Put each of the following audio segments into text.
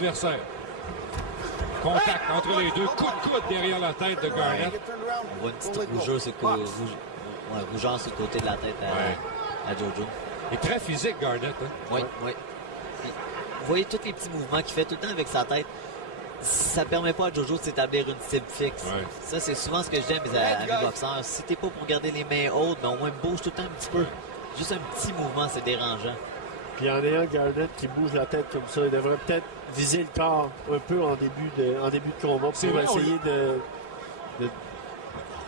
Adversaire. Contact entre les deux. Coup de coude derrière la tête de Garnett. On voit une petite rougeur sur le côté de la tête à Jojo. Il est très physique, Garnett. Hein? Oui, oui. Puis, vous voyez tous les petits mouvements qu'il fait tout le temps avec sa tête. Ça permet pas à Jojo de s'établir une cible fixe. Ouais. Ça, c'est souvent ce que je dis à mes boxeurs. Si t'es pas pour garder les mains hautes, mais au moins bouge tout le temps un petit peu. Juste un petit mouvement, c'est dérangeant. Puis en ayant Garnett qui bouge la tête comme ça, il devrait peut-être viser le corps un peu en début de combat pour essayer de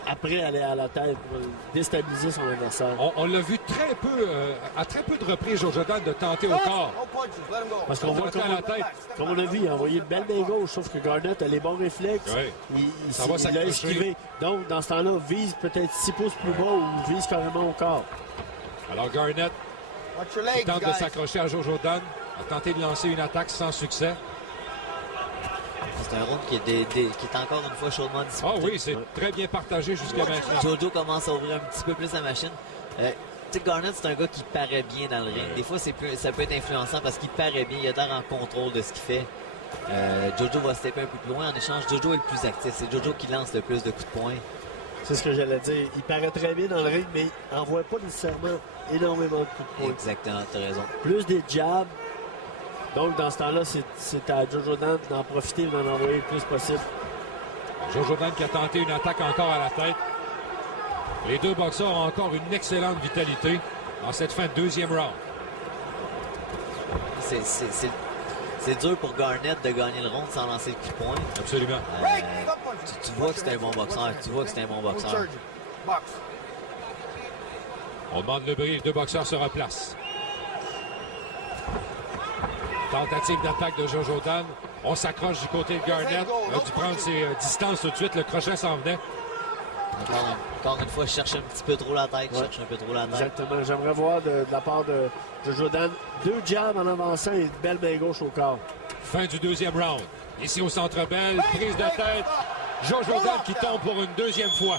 après aller à la tête pour déstabiliser son adversaire. On l'a vu très peu, à très peu de reprises, Jordan, de tenter au corps. Parce qu'on voit comme on a vu, il a envoyé une belle main gauche, sauf que Garnett a les bons réflexes. Oui. Il l'a esquivé. Donc, dans ce temps-là, vise peut-être 6 pouces plus bas ou vise carrément au corps. Alors Garnett legs, tente de s'accrocher à Jordan, a tenté de lancer une attaque sans succès. C'est un round qui est encore une fois chaudement disputé. Ah oui, c'est très bien partagé jusqu'à maintenant. Jojo commence à ouvrir un petit peu plus la machine. Tu sais, Garnett, c'est un gars qui paraît bien dans le ring. Des fois, ça peut être influençant parce qu'il paraît bien. Il a l'air en contrôle de ce qu'il fait. Jojo va stepper un peu plus loin. En échange, Jojo est le plus actif. C'est Jojo qui lance le plus de coups de poing. C'est ce que j'allais dire. Il paraît très bien dans le ring, mais il n'envoie pas nécessairement énormément de coups de poing. Exactement, tu as raison. Plus des jabs. Donc, dans ce temps-là, c'est à Jordan d'en profiter et d'en envoyer le plus possible. Jordan qui a tenté une attaque encore à la tête. Les deux boxeurs ont encore une excellente vitalité en cette fin de deuxième round. C'est dur pour Garnett de gagner le round sans lancer le coup de poing. Absolument. Tu vois que c'est un bon boxeur. Tu vois que c'est un bon boxeur. On demande le bruit. Les deux boxeurs se replacent. Tentative d'attaque de Jordan. On s'accroche du côté de Garnett. Il a dû prendre ses distances tout de suite. Le crochet s'en venait. Encore une fois, je cherche un petit peu trop la tête. Exactement. J'aimerais voir de la part de Jordan 2 jabs en avançant et une belle main gauche au corps. Fin du deuxième round. Ici au Centre Bell. Prise de tête. Jordan qui tombe pour une deuxième fois.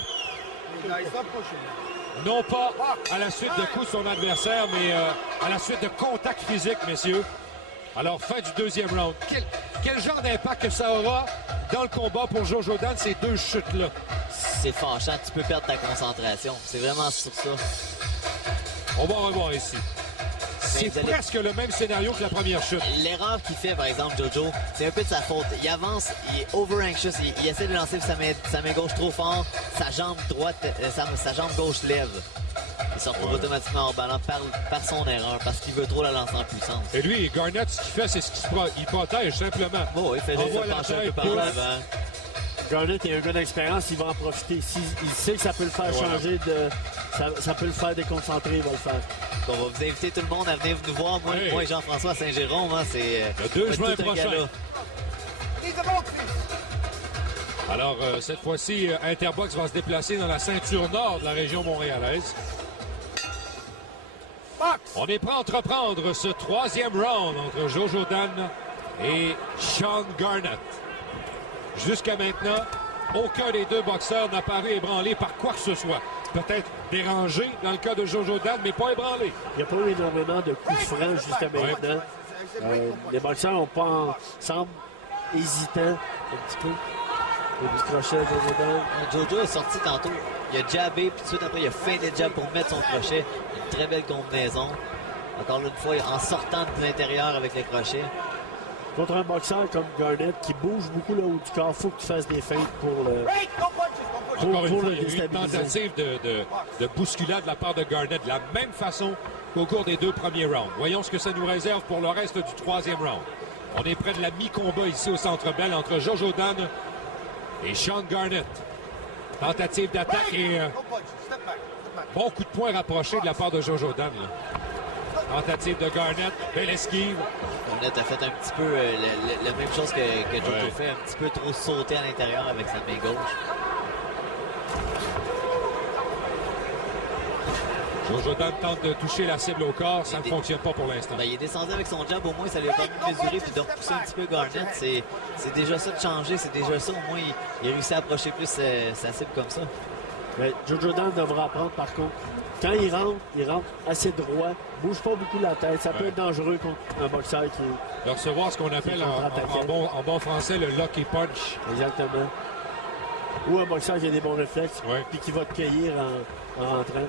Non pas à la suite de coups de son adversaire, mais à la suite de contact physique, messieurs. Alors, fin du deuxième round. Quel genre d'impact que ça aura dans le combat pour Jordan, ces deux chutes-là? C'est fâchant, tu peux perdre ta concentration. C'est vraiment sur ça. On va revoir ici. C'est presque le même scénario que la première chute. L'erreur qu'il fait, par exemple, Jojo, c'est un peu de sa faute. Il avance, il est over-anxious, il essaie de lancer sa main gauche trop fort, sa jambe droite, sa jambe gauche lève. Il se retrouve automatiquement hors ballon par son erreur, parce qu'il veut trop la lancer en puissance. Et lui, Garnett, ce qu'il fait, c'est ce qu'il protège simplement. Bon, il fait juste se pencher un peu par l'avant. Garnett est un gars d'expérience, il va en profiter. Il sait que ça peut le faire changer de... Ça peut le faire déconcentrer, il va le faire. On va vous inviter tout le monde à venir nous voir. Moi et Jean-François Saint-Jérôme, hein, c'est le 2 juin prochain. Alors, cette fois-ci, Interbox va se déplacer dans la ceinture nord de la région montréalaise. On est prêt à entreprendre ce troisième round entre Jordan et Sean Garnett. Jusqu'à maintenant, aucun des deux boxeurs n'a paru ébranlé par quoi que ce soit. Peut-être dérangé dans le cas de Jordan, mais pas ébranlé. Il n'y a pas eu énormément de coups francs jusqu'à maintenant. Les boxeurs semblent hésitants un petit peu. Le petit crochet de Jordan. Jojo est sorti tantôt. Il a jabé, puis tout de suite après, il a fait des jabs pour mettre son crochet. Une très belle combinaison. Encore une fois, en sortant de l'intérieur avec les crochets. Contre un boxeur comme Garnett qui bouge beaucoup le haut du corps, il faut que tu fasses des feintes pour le déstabiliser. Une tentative de bousculade de la part de Garnett, de la même façon qu'au cours des deux premiers rounds. Voyons ce que ça nous réserve pour le reste du troisième round. On est près de la mi-combat ici au Centre Bell entre Jordan et Sean Garnett. Tentative d'attaque et bon coup de poing rapproché de la part de Jordan. Tentative de Garnett, belle esquive. Garnett a fait un petit peu la même chose que Jojo fait, un petit peu trop sauter à l'intérieur avec sa main gauche. Jordan tente de toucher la cible au corps, ça ne fonctionne pas pour l'instant. Il est descendu avec son jab, au moins ça lui a permis de mesurer puis de repousser un petit peu Garnett. C'est déjà ça de changer, c'est déjà ça, au moins il réussit à approcher plus sa cible comme ça. Mais Jojo Dan devra apprendre, par contre, quand il rentre assez droit, bouge pas beaucoup la tête. Ça peut être dangereux contre un boxeur qui De recevoir ce qu'on appelle en bon français le lucky punch. Exactement. Ou un boxeur qui a des bons réflexes, puis qui va te cueillir en rentrant.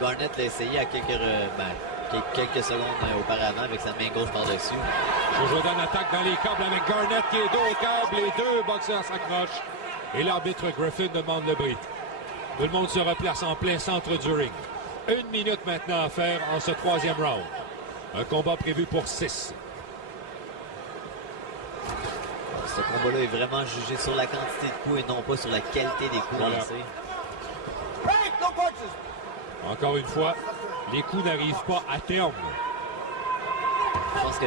Garnett l'a essayé à quelques secondes auparavant avec sa main gauche par-dessus. Jojo Dan attaque dans les câbles avec Garnett qui est dos au câble. Les deux boxeurs s'accrochent. Et l'arbitre Griffin demande le bris. Tout le monde se replace en plein centre du ring. 1 minute maintenant à faire en ce 3e round. Un combat prévu pour 6. Ce combat-là est vraiment jugé sur la quantité de coups et non pas sur la qualité des coups lancés. Encore une fois, les coups n'arrivent pas à terme. Je pense que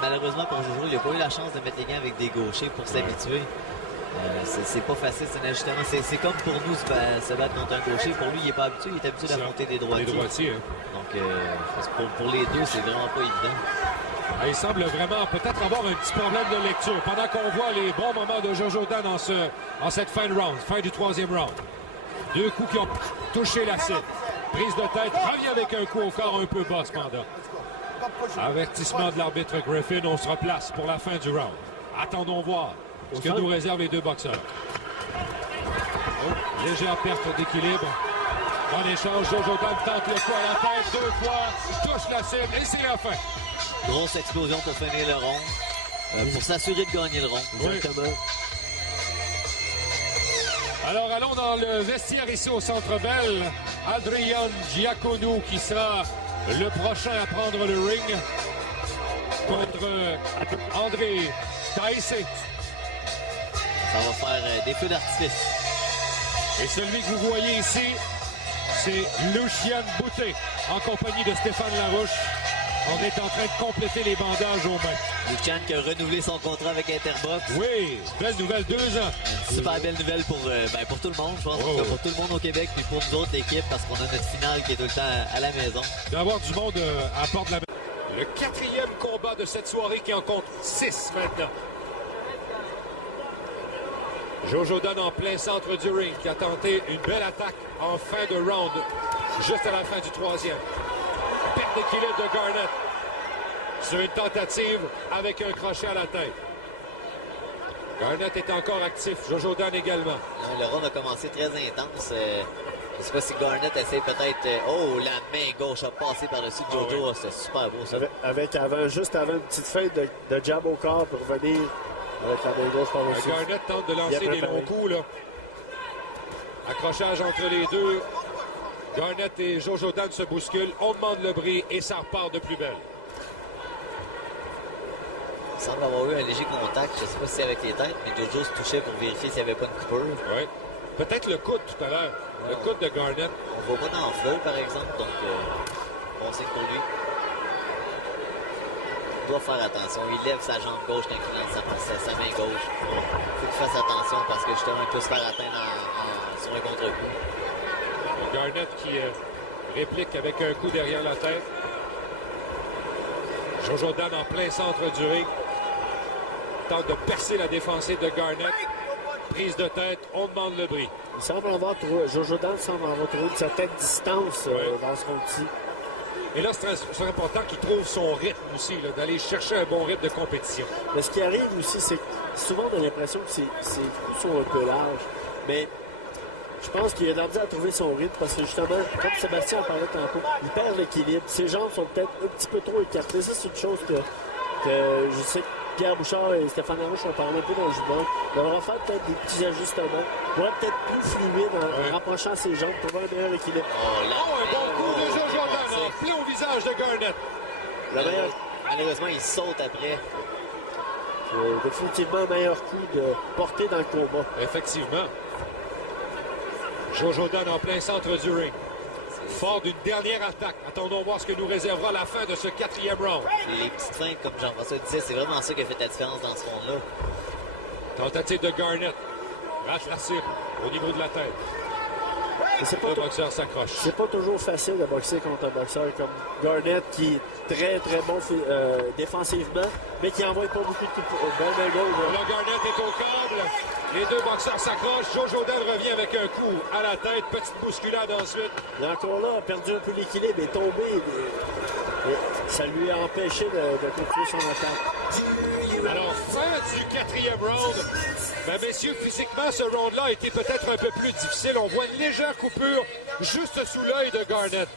malheureusement pour Jojo, il n'a pas eu la chance de mettre les gants avec des gauchers pour s'habituer. C'est pas facile, c'est un ajustement. C'est comme pour nous se battre contre un gaucher. Pour lui, il n'est pas habitué, il est habitué d'affronter des droitiers. Donc, je pense que pour les deux, c'est vraiment pas évident. Il semble vraiment peut-être avoir un petit problème de lecture. Pendant qu'on voit les bons moments de Jojo Dan en cette fin de round, fin du 3e round. 2 coups qui ont touché la cible. Prise de tête, revient avec un coup au corps un peu bas cependant. Avertissement de l'arbitre Griffin, on se replace pour la fin du round. Attendons voir ce que nous réservent les deux boxeurs. Légère perte d'équilibre. En échange, Jojo Dan tente le coup à la tête 2 fois, il touche la cible et c'est la fin. Grosse explosion pour finir le rond, pour s'assurer de gagner le rond. Exactement. Alors allons dans le vestiaire ici au Centre Bell. Adrian Giaconou qui sera le prochain à prendre le ring contre André Taissé. Ça va faire des feux d'artifice. Et celui que vous voyez ici, c'est Lucien Boutet en compagnie de Stéphane Larouche. On est en train de compléter les bandages aux mains. Lucien qui a renouvelé son contrat avec Interbox. Oui, belle nouvelle, 2 ans. Super belle nouvelle pour tout le monde, je pense. Pour tout le monde au Québec, puis pour nous autres, l'équipe, parce qu'on a notre finale qui est tout le temps à la maison. D'avoir du monde à porte de la maison. Le 4e combat de cette soirée qui en compte 6 maintenant. Jojo Dan en plein centre du ring qui a tenté une belle attaque en fin de round, juste à la fin du 3e. Perte d'équilibre de Garnett sur une tentative avec un crochet à la tête. Garnett est encore actif, Jojo Dan également. Le round a commencé très intense. Je ne sais pas si Garnett essaie peut-être... la main gauche a passé par-dessus Jojo. C'est super beau ça. Juste avant une petite feinte de jab au corps pour venir avec la main gauche par-dessus. Garnett tente de lancer des longs coups là. Accrochage entre les deux. Garnett et Jojo Dan se bousculent. On demande le bris et ça repart de plus belle. Il semble avoir eu un léger contact. Je ne sais pas si c'est avec les têtes, mais Jojo se touchait pour vérifier s'il n'y avait pas de coupure. Oui. Peut-être le coude tout à l'heure. Le coude de Garnett. On ne voit pas dans le feu, par exemple, donc bon signe pour lui. Il doit faire attention. Il lève sa jambe gauche quand il lance sa main gauche. Il faut qu'il fasse attention parce que justement, il peut se faire atteindre sur un contre-coup. Garnett qui réplique avec un coup derrière la tête. Jojo Dan en plein centre du ring. Tente de percer la défensive de Garnett. Prise de tête, on demande le bris. Jojo Dan semble avoir trouvé une certaine distance dans ce round-ci. Et là, c'est important qu'il trouve son rythme aussi, d'aller chercher un bon rythme de compétition. Mais ce qui arrive aussi, c'est que souvent on a l'impression que c'est un peu large. Mais je pense qu'il a de la misère à trouver son rythme parce que justement, comme Sébastien en parlait tantôt, il perd l'équilibre. Ses jambes sont peut-être un petit peu trop écartées. Ça, c'est une chose que je sais que Pierre Bouchard et Stéphane Larouche ont parlé un peu dans le jubon. Il devra faire peut-être des petits ajustements. Il va peut-être plus fluide en rapprochant ses jambes pour avoir un meilleur équilibre. Un bon coup de Jojo Dan en plein au visage de Garnett. Malheureusement, il saute après. Définitivement un meilleur coup de portée dans le combat. Effectivement. Jojo Dan en plein centre du ring. Fort d'une dernière attaque. Attendons voir ce que nous réservera la fin de ce 4e round. Les petites feintes, comme Jean-François disait, c'est vraiment ça qui a fait la différence dans ce round-là. Tentative de Garnett. Rate la cible au niveau de la tête. C'est pas, Le boxeur s'accroche. c'est pas toujours facile de boxer contre un boxeur comme Garnett qui est très très bon défensivement, mais qui envoie pas beaucoup de coups de gauche. Là, Garnett est au câble. Les deux boxeurs s'accrochent. Joe Jodel revient avec un coup à la tête. Petite bousculade ensuite. Et encore là, a perdu un peu l'équilibre, est tombé. Et ça lui a empêché de continuer son attaque. Alors, fin du quatrième round. Ben, messieurs, physiquement, ce round-là a été peut-être un peu plus difficile. On voit une légère coupure juste sous l'œil de Garnett.